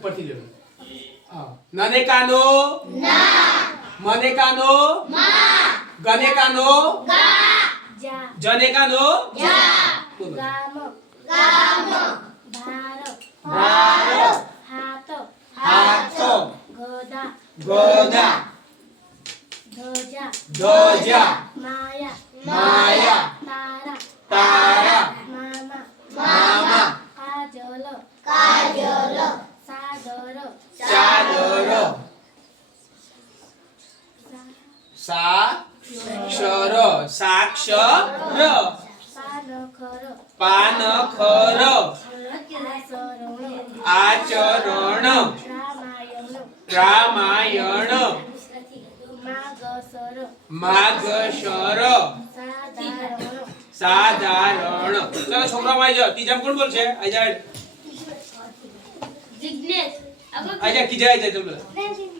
ઉપરથી લેવું નને કાનો? મને કાનો? ગને કાનો? જા જને કાનો? બોલો. ગામ. ગામ. ભાર. ભાર. હાથ. હાથો. ગોદા. ધજા. માયા. માયા. સા ક્ષર સાક્ષર સાનખર પાનખર આચરણ રામાયણ માઘ માગસર સાધારણ. ચલો છોકરા માં આવી જાઓ ત્રીજા કોણ બોલશે? આઈ જાય જિજ્ઞેશ. આઈ જા કીજા આઈ જા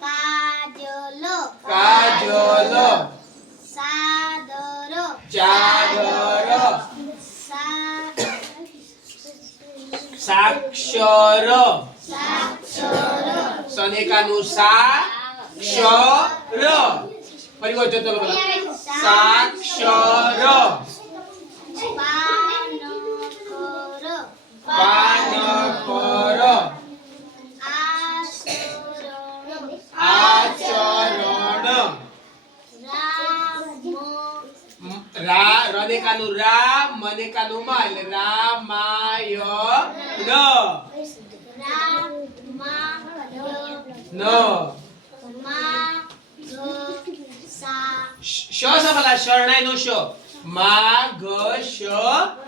કાજલ. કાજલ. સાદરો. ચાદરો. સાક્ષરો. સાક્ષરો. સનેકાનું સા ક્ષર ફરી વખત ચલો પેલા રા રનેકાનું રા મનેકાનું મા એટલે રામાયણ ન શ છે શરણાઈ નો શ મા ગ શ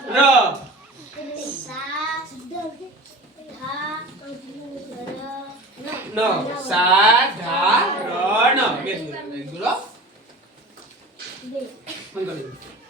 ર સા ધા ર これがメインです